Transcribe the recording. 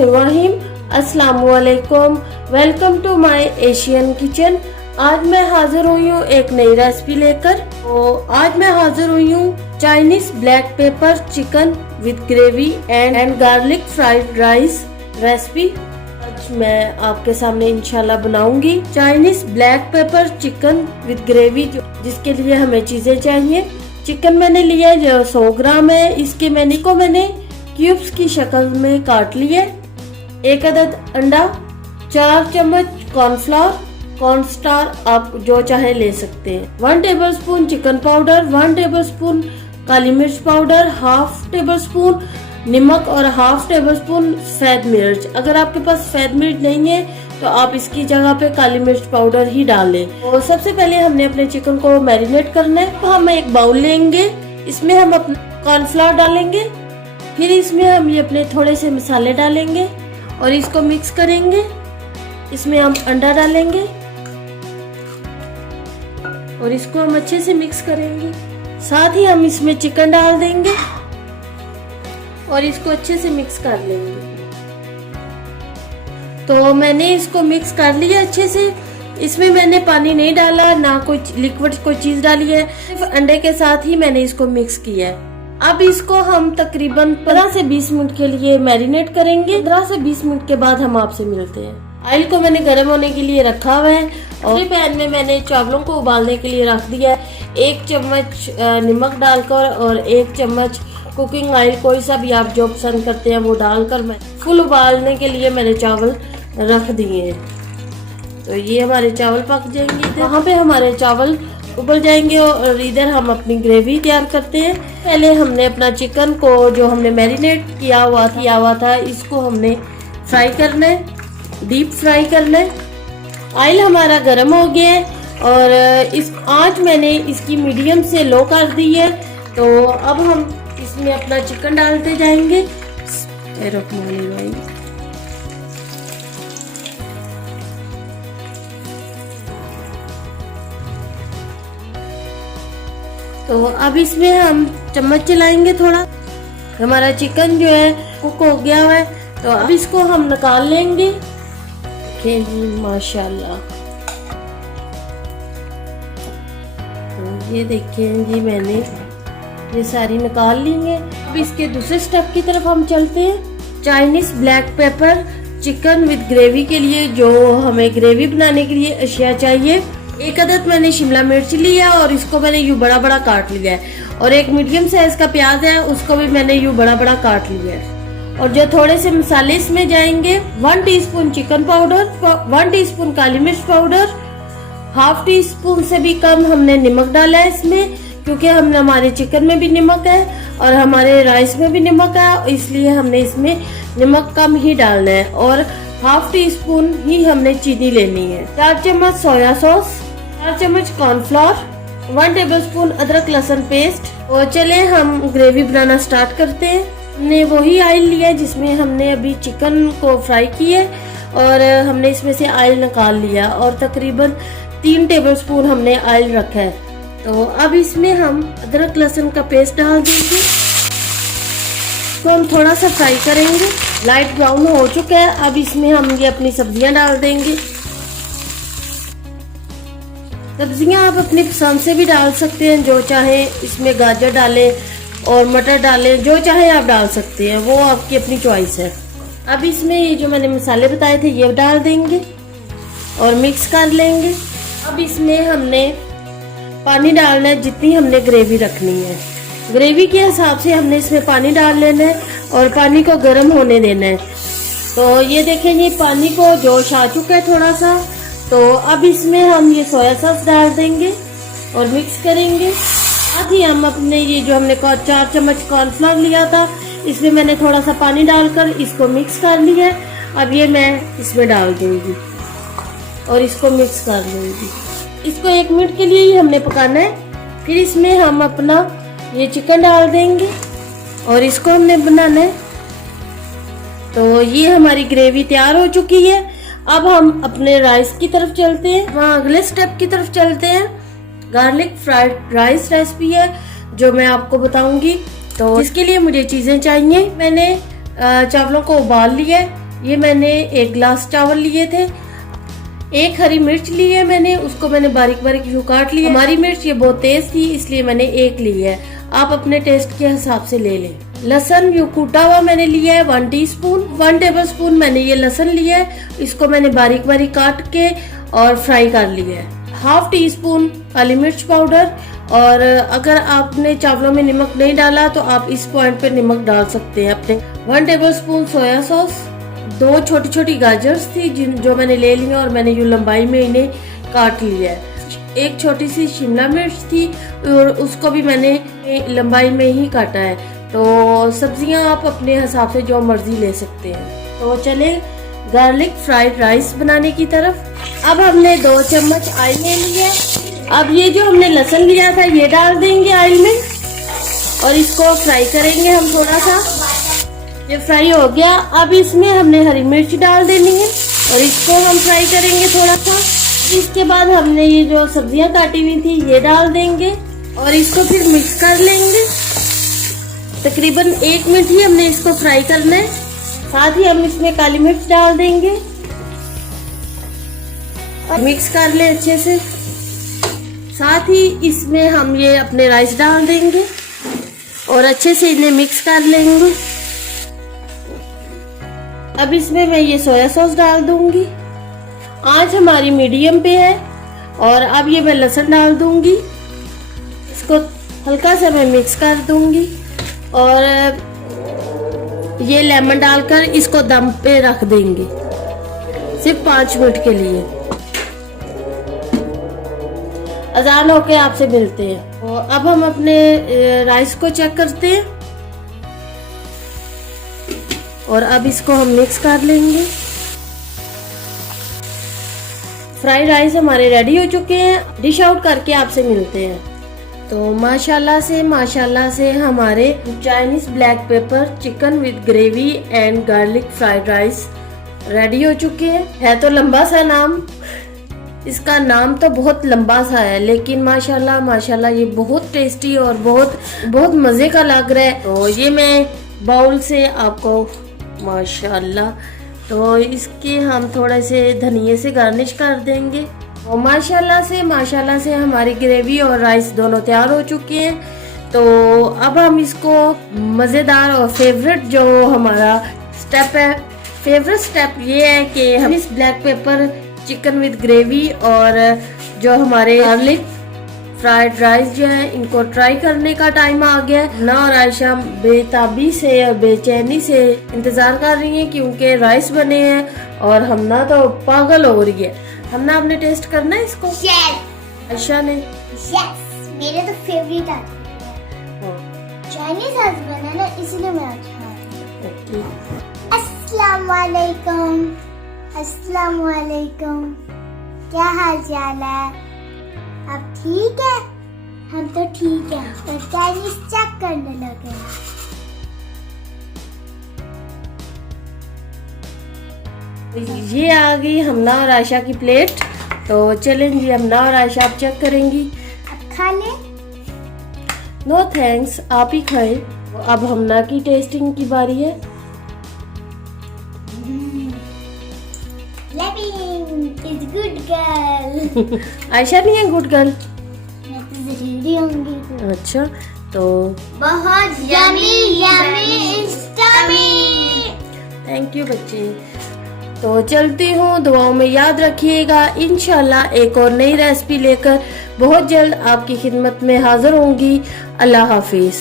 बिस्मिल्लाहिर्रहमानिर्रहीम। अस्सलामुअलैकुम, welcome to my Asian kitchen. आज मैं हाजिर हुई हूँ एक नई रेसिपी लेकर। तो आज मैं हाजिर हुई हूँ Chinese black pepper chicken with gravy and garlic fried rice recipe. आज मैं आपके सामने इंशाल्लाह बनाऊंगी Chinese black pepper chicken with gravy, जिसके लिए हमें चीजें चाहिए। चिकन मैंने लिया जो 100 ग्राम है। इसके मैंने क्यूब्स की शक्ल में काट लिए। 1 अदद अंडा, 4 चम्मच कॉर्नस्टार आप जो चाहे ले सकते हैं। 1 टेबलस्पून चिकन पाउडर, 1 टेबलस्पून काली मिर्च पाउडर, हाफ टेबलस्पून नमक और हाफ टेबलस्पून सफेद मिर्च। अगर आपके पास सफेद मिर्च नहीं है तो आप इसकी जगह पे काली मिर्च पाउडर ही डाल लें। और सबसे पहले हमने अपने चिकन को मैरिनेट करना है। तो हम एक बाउल लेंगे, इसमें हम अपना कॉर्नफ्लावर डालेंगे, फिर इसमें हम ये अपने थोड़े से मसाले डालेंगे और इसको मिक्स करेंगे। इसमें हम अंडा डालेंगे और इसको हम अच्छे से मिक्स करेंगे। साथ ही हम इसमें चिकन डाल देंगे और इसको अच्छे से मिक्स कर लेंगे। तो मैंने इसको मिक्स कर लिया अच्छे से। इसमें मैंने पानी नहीं डाला, ना कोई लिक्विड कोई चीज डाली है, सिर्फ अंडे के साथ ही मैंने इसको मिक्स किया है। अब इसको हम तकरीबन 15 से 20 मिनट के लिए मैरिनेट करेंगे। 15 से 20 मिनट के बाद हम आपसे मिलते हैं। ऑयल को मैंने गर्म होने के लिए रखा हुआ है और पैन में मैंने चावलों को उबालने के लिए रख दिया है। 1 चम्मच नमक डालकर और 1 चम्मच कुकिंग ऑयल, कोई सा भी आप जो पसंद करते हैं वो डालकर मैं फुल उबालने के लिए मैंने चावल रख दिए हैं। तो ये हमारे चावल पक जाएंगे, वहाँ पे हमारे चावल उबल जाएंगे और इधर हम अपनी ग्रेवी तैयार करते हैं। पहले हमने अपना चिकन को जो हमने मैरिनेट किया हुआ था इसको हमने फ्राई करना है, डीप फ्राई करना है। ऑयल हमारा गर्म हो गया है और इस आंच मैंने इसकी मीडियम से लो कर दी है। तो अब हम इसमें अपना चिकन डालते जाएंगे। तो अब इसमें हम चम्मच चलाएंगे थोड़ा। हमारा चिकन जो है कुक हो गया है, तो अब इसको हम निकाल लेंगे। माशाल्लाह, तो ये देखिए जी मैंने ये सारी निकाल ली है। अब इसके दूसरे स्टेप की तरफ हम चलते हैं। Chinese black pepper chicken with gravy के लिए जो हमें ग्रेवी बनाने के लिए अशिया चाहिए। 1 अदद मैंने शिमला मिर्च लिया और इसको मैंने यूं बड़ा बड़ा काट लिया है। और 1 मीडियम साइज का प्याज है, उसको भी मैंने यूं बड़ा बड़ा काट लिया है। और जो थोड़े से मसाले इसमें जाएंगे, 1 टीस्पून चिकन पाउडर, 1 टीस्पून काली मिर्च पाउडर, हाफ टी स्पून से भी कम हमने नमक डाला है इसमें, क्योंकि हमारे चिकन में भी नमक है और हमारे राइस में भी नमक है, इसलिए हमने इसमें नमक कम ही डालना है। और हाफ टी स्पून ही हमने चीनी लेनी है। 4 चम्मच सोया सॉस, 4 चम्मच कॉर्नफ्लावर, 1 टेबलस्पून अदरक लहसुन पेस्ट। और चले हम ग्रेवी बनाना स्टार्ट करते हैं। हमने वही ऑयल लिया जिसमें हमने अभी चिकन को फ्राई किया और हमने इसमें से ऑयल निकाल लिया और तकरीबन 3 टेबलस्पून हमने ऑयल रखा है। तो अब इसमें हम अदरक लहसुन का पेस्ट डाल देंगे। इसको हम थोड़ा सा फ्राई करेंगे। लाइट ब्राउन हो चुका है। अब इसमें हम ये अपनी सब्जियां डाल देंगे। सब्जियां आप अपनी पसंद से भी डाल सकते हैं, जो चाहे इसमें गाजर डालें और मटर डालें, जो चाहे आप डाल सकते हैं, वो आपकी अपनी चॉइस है। अब इसमें ये जो मैंने मसाले बताए थे ये डाल देंगे और मिक्स कर लेंगे। अब इसमें हमने पानी डालना है जितनी हमने ग्रेवी रखनी है। ग्रेवी के हिसाब से हमने इसमें पानी डाल लेना है और पानी को गर्म होने देना है। तो ये देखें ये पानी को जोश आ चुका है थोड़ा सा। तो अब इसमें हम ये सोया सॉस डाल देंगे और मिक्स करेंगे। साथ ही हम अपने ये जो हमने 4 चम्मच कॉर्नफ्लावर लिया था, इसमें मैंने थोड़ा सा पानी डालकर इसको मिक्स कर लिया है। अब ये मैं इसमें डाल दूंगी और इसको मिक्स कर लूंगी। इसको 1 मिनट के लिए ही हमने पकाना है। फिर इसमें हम अपना ये चिकन डाल देंगे और इसको हमने बनाना है। तो ये हमारी ग्रेवी तैयार हो चुकी है। अब हम अपने राइस की तरफ चलते हैं। वहाँ अगले स्टेप की तरफ चलते हैं। गार्लिक फ्राइड राइस रेसिपी है जो मैं आपको बताऊंगी। तो इसके लिए मुझे चीजें चाहिए। मैंने चावलों को उबाल लिया, ये मैंने 1 गिलास चावल लिए थे। 1 हरी मिर्च ली है मैंने, उसको मैंने बारीक बारीक यूं काट लिया। हमारी मिर्च ये बहुत तेज थी इसलिए मैंने 1 ली है, आप अपने टेस्ट के हिसाब से ले लें। लहसुन यूं कूटा हुआ मैंने लिया है 1 टीस्पून। 1 टेबलस्पून मैंने ये लहसुन लिया है, इसको मैंने बारीक बारीक काट के और फ्राई कर लिया है। 1/2 टीस्पून काली मिर्च पाउडर, और अगर आपने चावलों में नमक नहीं डाला तो आप इस पॉइंट पे नमक डाल सकते हैं अपने। 1 टेबलस्पून सोया सॉस। 2 छोटी छोटी गाजर्स थी जो मैंने ले ली और मैंने यूं लंबाई में इन्हें काट लिया है। 1 छोटी सी शिमला मिर्च थी और उसको भी मैंने लंबाई में ही काटा है। तो सब्जियां आप अपने हिसाब से जो मर्जी ले सकते हैं। तो चले गार्लिक फ्राइड राइस बनाने की तरफ। अब हमने 2 चम्मच ऑयल ले लिया। अब ये जो हमने लहसुन लिया था ये डाल देंगे ऑयल में और इसको फ्राई करेंगे हम थोड़ा सा। ये फ्राई हो गया। अब इसमें हमने हरी मिर्च डाल देनी है और इसको हम फ्राई करेंगे थोड़ा सा। इसके बाद हमने ये जो सब्जियां काटी हुई थी ये डाल देंगे और इसको फिर मिक्स कर लेंगे। तकरीबन 1 मिनट ही हमने इसको फ्राई करना है। साथ ही हम इसमें काली मिर्च डाल देंगे और मिक्स कर ले अच्छे से। साथ ही इसमें हम ये अपने राइस डाल देंगे और अच्छे से इन्हें मिक्स कर लेंगे। अब इसमें मैं ये सोया सॉस डाल दूंगी। आंच हमारी मीडियम पे है और अब ये मैं लहसुन डाल दूंगी। इसको हल्का सा मैं मिक्स कर दूंगी और ये लेमन डालकर इसको दम पे रख देंगे सिर्फ 5 मिनट के लिए। अजान होके आपसे मिलते हैं। और अब हम अपने राइस को चेक करते हैं और अब इसको हम मिक्स कर लेंगे। फ्राइड राइस हमारे रेडी हो चुके हैं। डिश आउट करके आपसे मिलते हैं। तो माशाल्लाह से हमारे Chinese black pepper chicken with gravy and garlic fried rice ready हो चुके हैं। है तो लंबा सा नाम, इसका नाम तो बहुत लंबा सा है, लेकिन माशाल्लाह ये बहुत टेस्टी और बहुत मज़े का लग रहा है। तो ये मैं बाउल से आपको माशाल्लाह, तो इसके हम थोड़े से धनिये से गार्निश कर देंगे। और माशाल्लाह से हमारी ग्रेवी और राइस दोनों तैयार हो चुके हैं। तो अब हम इसको मज़ेदार और फेवरेट जो हमारा स्टेप है, फेवरेट स्टेप ये है कि हम इस black pepper chicken with gravy और जो हमारे गार्लिक फ्राइड राइस जो है इनको ट्राई करने का टाइम आ गया है ना। और आयशा बेताबी से और बेचैनी से इंतजार कर रही है क्योंकि राइस बने हैं और हम ना तो पागल हो रही है। हम ना अपने टेस्ट करना है इसको। आयशा ने मेरे तो फेवरेट है चाइनीज बना ना, इसलिए मैं अच्छा। अस्सलाम वालेकुम, क्या हाल चाल है? आप ठीक है? हम तो ठीक है। तो चाइनीज चेक करने लगे। ये आ गई हमना और आयशा की प्लेट। तो चलें जी, हमना और आयशा आप चेक करेंगी। आप खा ले। नो थैंक्स, आप ही खाएं। अब हमना की टेस्टिंग की बारी है। Is good girl. आयशा नहीं है गुड गर्ल? मैं तो जरूरी होंगी। अच्छा, तो बहुत यम्मी थैंक यू बच्चे। तो चलती हूँ, दुआओं में याद रखिएगा। इंशाल्लाह एक और नई रेसिपी लेकर बहुत जल्द आपकी खिदमत में हाजिर होंगी। अल्लाह हाफिज।